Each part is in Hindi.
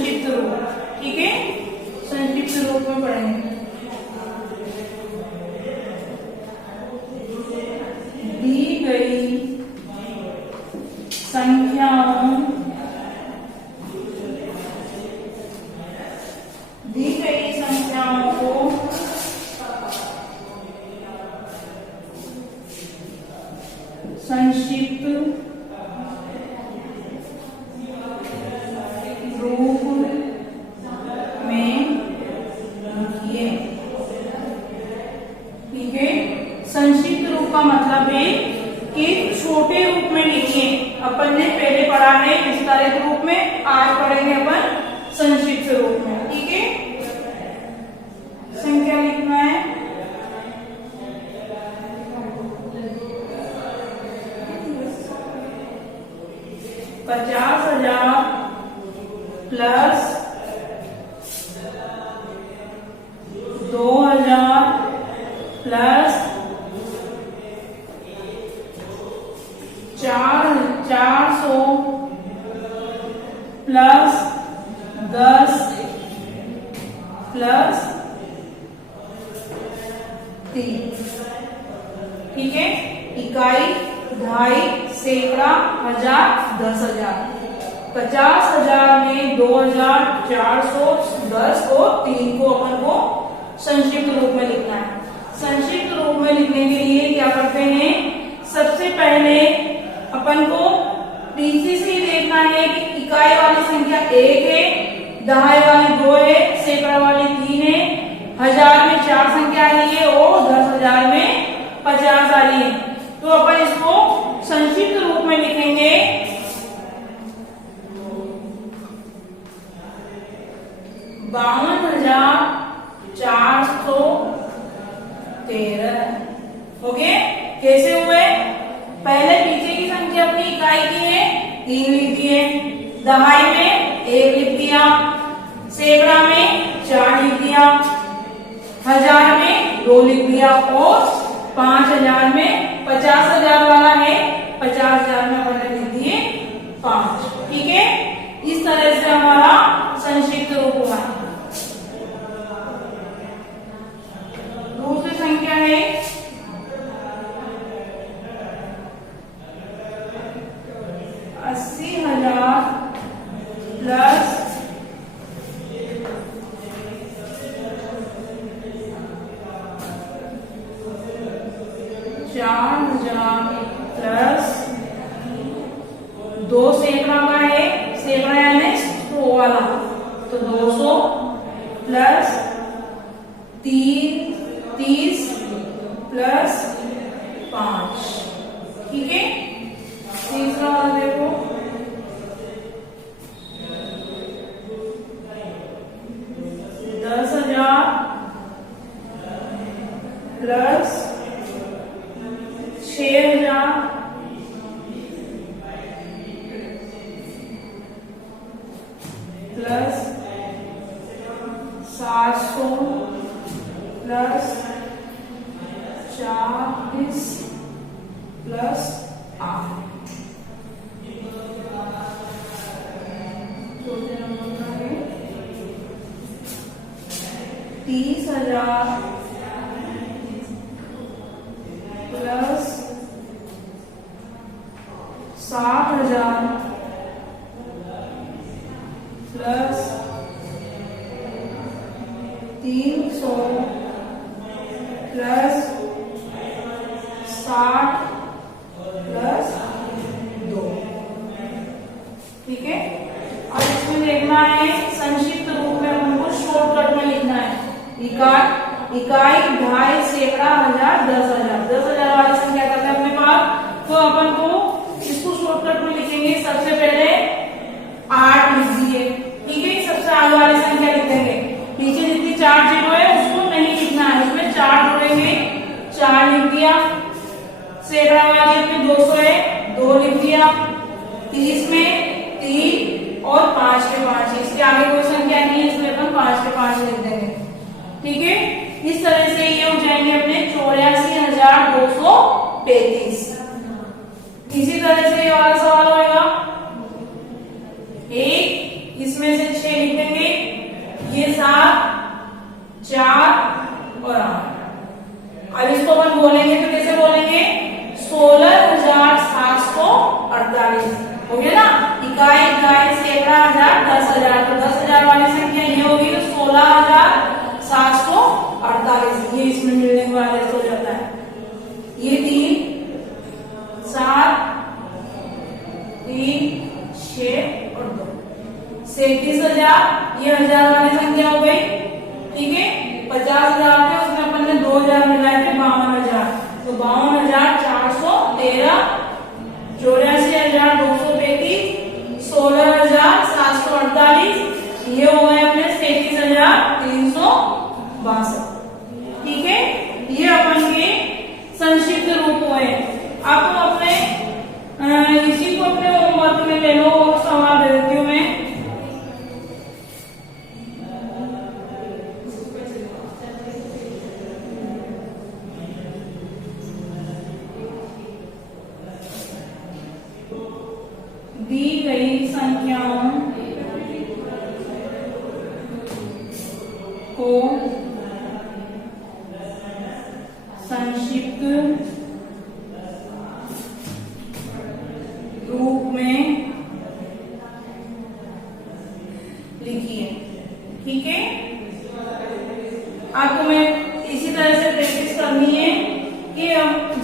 संक्षिप्त रूप, ठीक है, संक्षिप्त रूप में पढ़ेंगे। दी गई संख्याओं को संक्षिप्त रूप में लिखिए, ठीक है। संक्षिप्त रूप का मतलब है कि छोटे रूप में लिखिए। अपन ने पहले पढ़ा है विस्तारित रूप में, आज पढ़ेंगे अपन संक्षिप्त रूप में, ठीक है। संख्या लिखना है 50,000 प्लस 2,000 प्लस 400 प्लस 10 प्लस 3, ठीक है। इकाई, ढाई, सैकड़ा, हजार, 10,000। 50,000 में 2,000, 400, 10 और 3 को अपन को संक्षिप्त रूप में लिखना है। संक्षिप्त रूप में लिखने के लिए क्या करते हैं, सबसे पहले अपन को पीछे से देखना है कि इकाई वाली संख्या 1 है, दहाई वाली 2 है, सैकड़ा वाली 3 है, हजार में 4 संख्या आ रही है और 10,000 में 50 आ रही है। तो अपन इसको संक्षिप्त रूप में लिखेंगे 52,413। हो गए? कैसे हुए? पहले पीछे की संख्या अपनी इकाई की है 3 लिख दिए, दहाई में 1 लिख दिया, सैकड़ा में 4 लिख दिया, हजार में 2 लिख दिया और 5,000 में 50,000 वाला है 50,000 में अपन लिख दिए 5, ठीक है। इस तरह से हमारा संक्षिप्त रूप हुआ। दूसरी संख्या है 80,000 प्लस 4,000 प्लस 2 सैकड़ा का है, सैकड़ा यानी 100 वाला, तो 200 प्लस 30 प्लस 5, ठीक है। तीसरा वाला देखो 10,000 प्लस 6,000 प्लस 700 प्लस 40 प्लस 8। चौथे नंबर का है 30,000 प्लस 60,000 प्लस 300 प्लस 60 प्लस 2, ठीक है। अब इसमें देखना है संक्षिप्त रूप में हमको शॉर्टकट में लिखना है। इकाई, ढाई, सैकड़ा, हजार, 10,000। 10,000 वाली संख्या करते हैं अपने पास, तो अपन को इसको शॉर्टकट में लिखेंगे। सबसे पहले 8 लिख दिए, ठीक है। सबसे आगे वाली संख्या लिख देंगे, पीछे जितनी 4 जीरो है उसको नहीं लिखना है, उसमें 4 जोड़ेंगे, 4 लिख दिया। सैकड़ा वाली अपनी 200 है, 2 लिख दिया। 30 में 3 और 5 के 5, इसके आगे कोई संख्या नहीं है, इसमें अपन 5 के 5 लिख देंगे, ठीक है। इस तरह से ये हो जाएंगे अपने 84,233। इसी तरह से ये वाला सवाल होगा, एक इसमें से 6 लिख देंगे, ये 7, 4 और 8। अब इसको अपन बोलेंगे तो कैसे बोलेंगे? 16,748 हो गया ना। इकाई, इकाई, सैकड़ा, हजार, 10,000, तो 10,000 वाली संख्या ये होगी तो 16,748 ये इसमें मिलने के बाद ऐसा हो जाता है। ये 3, 7, 3, 6 और 2, 37,000 ये हजार वाली संख्या हो गई। ठीक है, 50,000 थे उसमें अपन ने 2,000 मिलाए थे, 52,000, तो 52,413, 84,233, 16,748 ये हो गए अपने 37,362। ठीक है, ये अपन के संक्षिप्त रूप हुए। अब तुम अपने इसी को अपने होमवर्क में ले लो और सवाल दे देती हूँ मैं। दी गई संख्याओं को संक्षिप्त रूप में लिखिए। ठीक है, आपको मैं इसी तरह से प्रैक्टिस करनी है कि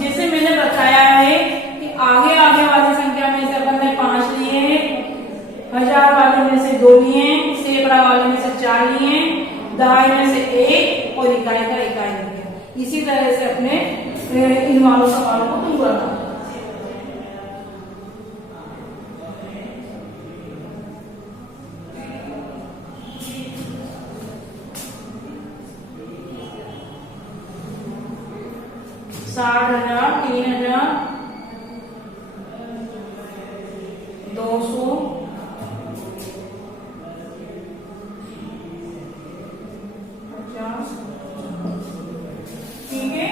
जैसे मैंने बताया है कि आगे आगे वाली संख्या में से अपन ने 5 लिए हैं, हजार वाले में से 2 लिए, सैकड़ा वाले में से 4 लिए, दहाई में से 1 और इकाई का इकाई लिया। इसी तरह से अपने इन वालों सवालों को तुम करना। साठ हजार, 3,000, 200, 50। ठीक है,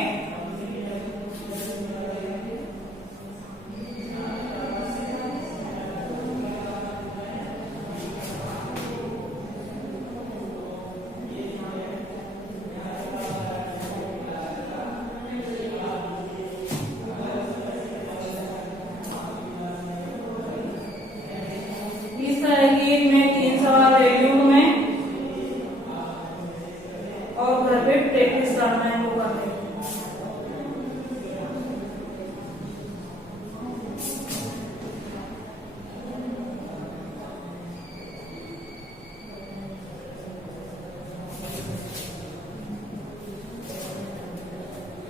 इस तरह की मैं 3 सवाल दे रही हूँ तुम्हें और घर पे प्रैक्टिस करना है वो करके।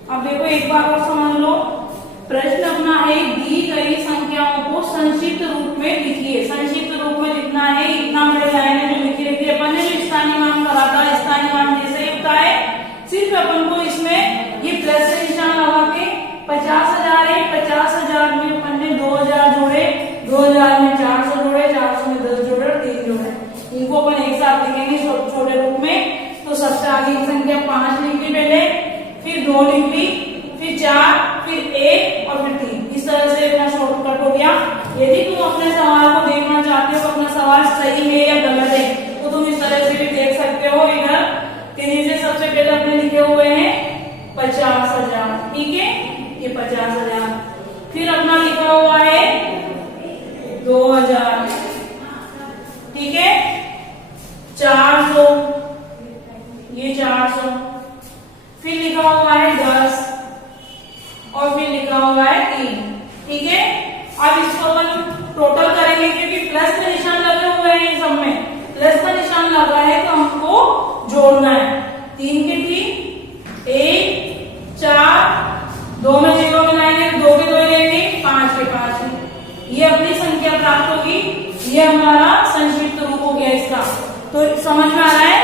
अब देखो एक बार और समझ लो। प्रश्न अपना है दी गई संख्याओं को संक्षिप्त रूप में लिखिए। संक्षिप्त रूप में लिखना है, इतना बड़े लाइन में लिखी रहती है। अपन ने जो स्थानीय मान करा था, स्थानीय मान जैसे ही होता है, सिर्फ अपन को इसमें ये प्लस से निशान लगा के 50,000 है, 50,000 में अपन ने 2,000 जोड़े, 2,000 में 400 जोड़े, 400 में 10 जोड़े और 3 जोड़े। इनको अपन एक साथ लिखेंगे छोटे रूप में। तो सबसे आगे की संख्या 5 लिख ली पहले, फिर 2 लिख ली, फिर 4, फिर 1 और फिर 3। इस तरह से अपना शॉर्टकट हो गया। यदि तुम अपने सवाल को देखना चाहते हो अपना सवाल सही है या गलत है तो तुम इस तरह से भी देख सकते हो। इधर के नीचे सबसे पहले अपने लिखे हुए हैं 50,000। ठीक है, ये 50,000। फिर अपना लिखा हुआ है 2,000। ठीक है, 400, ये 400। फिर लिखा हुआ है 10 और फिर लिखा हुआ है 3। ठीक है, अब इसको अपन टोटल करेंगे क्योंकि प्लस का निशान लगे हुए हैं। सब में प्लस का निशान लगा है तो हमको जोड़ना है। 3 के 3, 1, 4, 2 में 0 मिलाएंगे, 2 के 2 लेंगे, 5 के 5। ये अपनी संख्या प्राप्त होगी। ये हमारा संक्षिप्त रूप हो गया इसका। तो समझ में आ रहा है?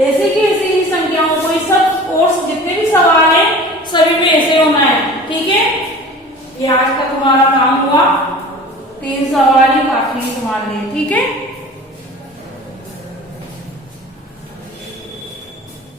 ऐसी की ऐसी ही संख्याओं को सब कोर्स